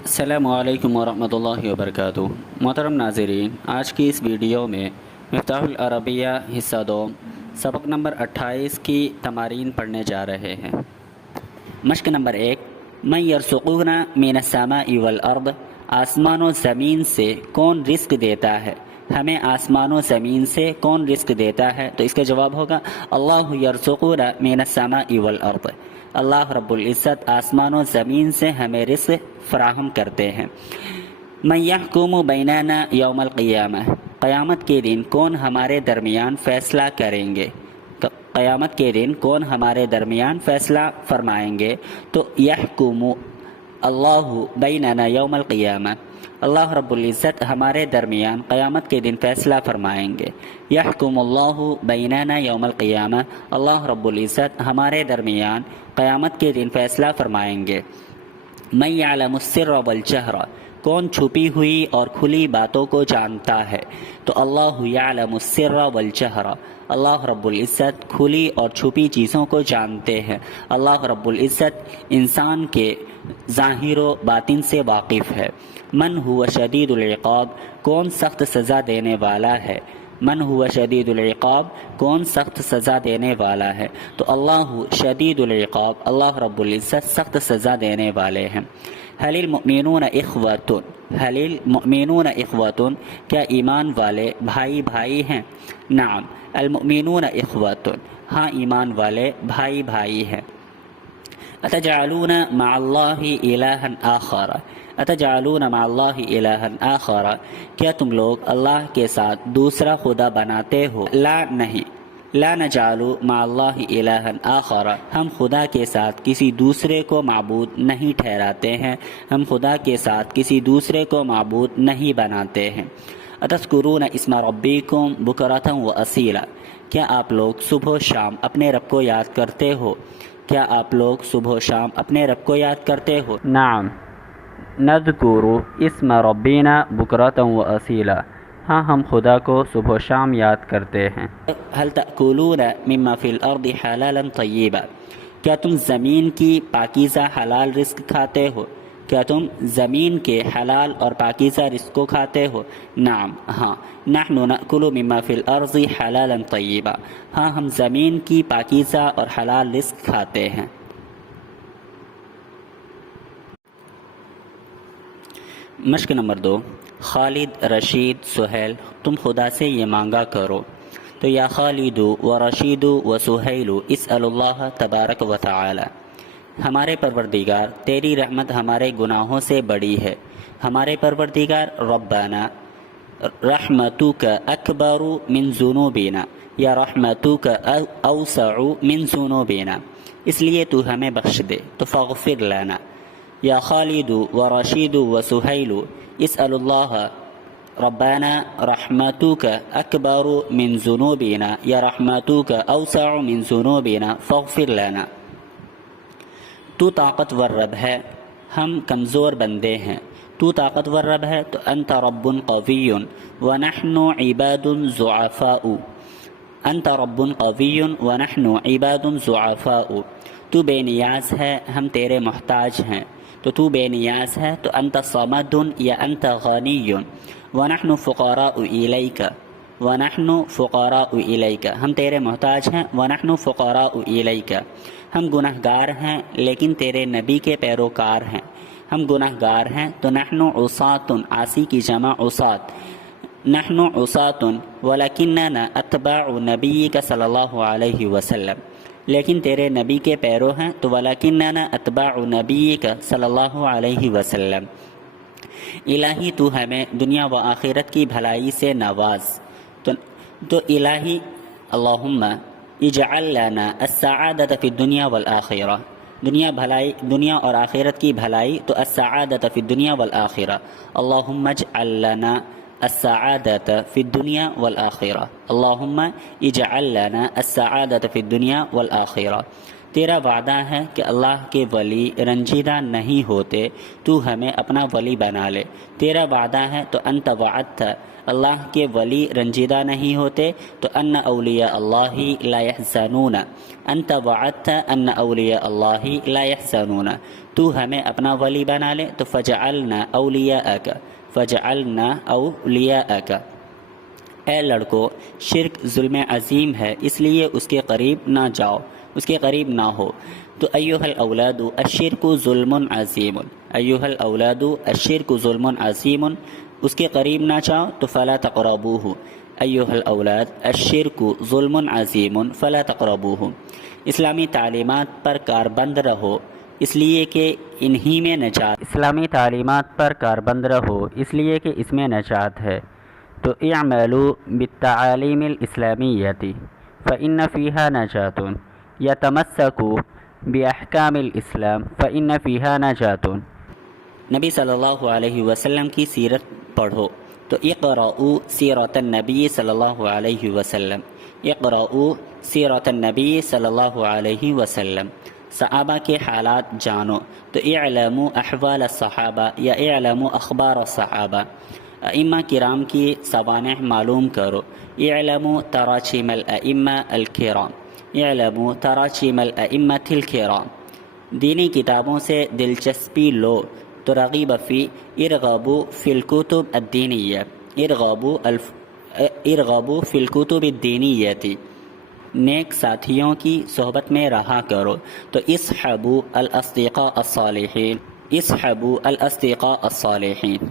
السلام علیکم ورحمۃ اللہ وبرکاتہ۔ محترم ناظرین، آج کی اس ویڈیو میں مفتاح العربیہ حصہ 2 سبق نمبر 28 کی تمارین پڑھنے جا رہے ہیں۔ مشق نمبر 1، من یرزقنا من السماء والارض، آسمان و زمین سے کون رزق دیتا ہے؟ ہمیں آسمان و زمین سے کون رزق دیتا ہے؟ تو اس کا جواب ہوگا اللہ یرزقنا من السماء والارض، اللہ رب العزت آسمان و زمین سے ہمیں رزق فراہم کرتے ہیں۔ من یحکم بیننا یوم القیامہ، قیامت کے دن کون ہمارے درمیان فیصلہ کریں گے؟ قیامت کے دن کون ہمارے درمیان فیصلہ فرمائیں گے؟ تو یحکم اللہ بیننا یوم القیامہ، اللہ رب العزت ہمارے درمیان قیامت کے دن فیصلہ فرمائیں گے۔ یحکم اللہ بیننا یوم القیامہ، اللہ رب العزت ہمارے درمیان قیامت کے دن فیصلہ فرمائیں گے۔ من یعلم السر والجہر، کون چھپی ہوئی اور کھلی باتوں کو جانتا ہے؟ تو اللہ یعلم السر والجہر، اللہ رب العزت کھلی اور چھپی چیزوں کو جانتے ہیں۔ اللہ رب العزت انسان کے ظاہر و باطن سے واقف ہے۔ من هو شدید العقاب، کون سخت سزا دینے والا ہے؟ من هو شدید العقاب، کون سخت سزا دینے والا ہے؟ تو اللہ شدید العقاب، اللہ رب العزت سخت سزا دینے والے ہیں۔ هل المؤمنون اخوۃ، هل المؤمنون اخوۃ، کیا ایمان والے بھائی بھائی ہیں؟ نعم المؤمنون اخوۃ، ہاں ایمان والے بھائی بھائی ہیں۔ اتجعلون مع اللہ الہا آخر، اتجعلون مع اللہ الہا آخر، کیا تم لوگ اللہ کے ساتھ دوسرا خدا بناتے ہو؟ لا نہیں، لا نجعل مع اللہ الہا آخر، ہم خدا کے ساتھ کسی دوسرے کو معبود نہیں ٹھہراتے ہیں، ہم خدا کے ساتھ کسی دوسرے کو معبود نہیں بناتے ہیں۔ اتذکرون اسم ربکم بکرۃ واصیلا، کیا آپ لوگ صبح و شام اپنے رب کو یاد کرتے ہو؟ کیا آپ لوگ صبح و شام اپنے رب کو یاد کرتے ہو؟ نعم نذکر اسم ربنا بکرۃ واصیلا، ہاں ہم خدا کو صبح و شام یاد کرتے ہیں۔ هل تأکلون مما فی الارض حلالا طیبا، کیا تم زمین کی پاکیزہ حلال رزق کھاتے ہو؟ کیا تم زمین کے حلال اور پاکیزہ رزق کو کھاتے ہو؟ نعم، ہاں، نحن نأکل مما فی الارض حلالا طیبا، ہاں ہم زمین کی پاکیزہ اور حلال رزق کھاتے ہیں۔ مشق نمبر 2، خالد، رشید، سہیل، تم خدا سے یہ مانگا کرو۔ تو یا خالد و رشید و سہیل اسأل اللہ تبارک و تعالی، ہمارے پروردگار تیری رحمت ہمارے گناہوں سے بڑی ہے۔ ہمارے پروردگار ربنا رحمتک اکبر من ذنوبنا، یا رحمتک اوسع من ذنوبنا، اس لیے تو ہمیں بخش دے، تو فاغفر لنا۔ یا خالد و رشید و سہیل اسأل اللہ ربنا رحمتک اکبر من ذنوبنا، یا رحمتک اوسع من ذنوبنا فاغفر لنا۔ تو طاقتور رب ہے، ہم کمزور بندے ہیں۔ تو طاقتور رب ہے تو انت رب قوی ونحن عباد ضعفاء، انت رب قوی ونحن عباد ضعفاء، تو بے نیاز ہے، ہم تیرے محتاج ہیں۔ تو تو بے نیاز ہے تو انت صمد یا انت غنی، ونحن فقراء الیک، ونحن فقراء الیک، ہم تیرے محتاج ہیں، ونحن فقراء الیک، ہم گناہ گار ہیں لیکن تیرے نبی کے پیروکار ہیں۔ ہم گناہ گار ہیں تو نحن عصاۃ، عاصی کی جمع عصاۃ، نحن عصاۃ ولکننا اتباع نبیک صلی اللہ علیہ وسلم، لیکن تیرے نبی کے پیرو ہیں تو ولکننا اتباع نبیک صلی اللہ علیہ وسلم۔ الہی تو ہمیں دنیا و آخرت کی بھلائی سے نواز، تو الہی اللہم اجعل لنا السعادة فی الدنیا والآخرہ، دنیا اور آخرت کی بھلائی تو السعادة فی الدنیا والآخرہ، اللہم اجعل لنا السعادة فی الدنیا والآخرہ، اللہم اجعل لنا السعادة فی الدنیا والآخرہ۔ تیرا وعدہ ہے کہ اللہ کے ولی رنجیدہ نہیں ہوتے، تو ہمیں اپنا ولی بنا لے۔ تیرا وعدہ ہے تو انت وعدت، اللہ کے ولی رنجیدہ نہیں ہوتے، تو ان اولیاء اللہ لا یحزنون، انت وعدت ان اولیاء اللہ لا یحزنون، تو ہمیں اپنا ولی بنا لے، تو فجعلنا اولیاءک، فجعلنا اولیاءک۔ اے لڑکو، شرک ظلم عظیم ہے، اس لیے اس کے قریب نہ جاؤ، اس کے قریب نہ ہو۔ تو ایھا الاولاد الشرک ظلم عظیم، ایھا الاولاد الشرک ظلم عظیم، اس کے قریب نہ جاؤ تو فلا تقربوہ، ایھا الاولاد الشرک ظلم عظیم فلا تقربوہ۔ اسلامی تعلیمات پر کاربند رہو، اس لیے کہ انہی میں نجات، اسلامی تعلیمات پر کاربند رہو اس لیے کہ اس میں نجات ہے۔ تو اعملوا بالتعالیم الاسلامیۃ فإن فیہا نجات، یتمسکوا باحکام الاسلام فإن فیہا نجات۔ نبی صلی اللہ علیہ وسلم کی سیرت پڑھو، تو اقرؤوا سیرت النبی صلی اللہ علیہ وسلم، اقرؤوا سیرت النبی صلی اللہ علیہ وسلم۔ صحابہ کے حالات جانو، تو اعلموا احوال الصحابہ یا اعلموا اخبار الصحابہ، ائمہ کرام کی سوانح معلوم کرو، اعلموا تراجم الائمہ الکرام، اعلموا تراجم الائمۃ الکرام۔ دینی کتابوں سے دلچسپی لو، تو رغیب فی ارغبوا فی الکتب الدینیہ، ارغبوا فی الکتب الدینیۃ۔ نیک ساتھیوں کی صحبت میں رہا کرو، تو اصحبوا الاصدقاء الصالحین، اصحبوا الاصدقاء الصالحین۔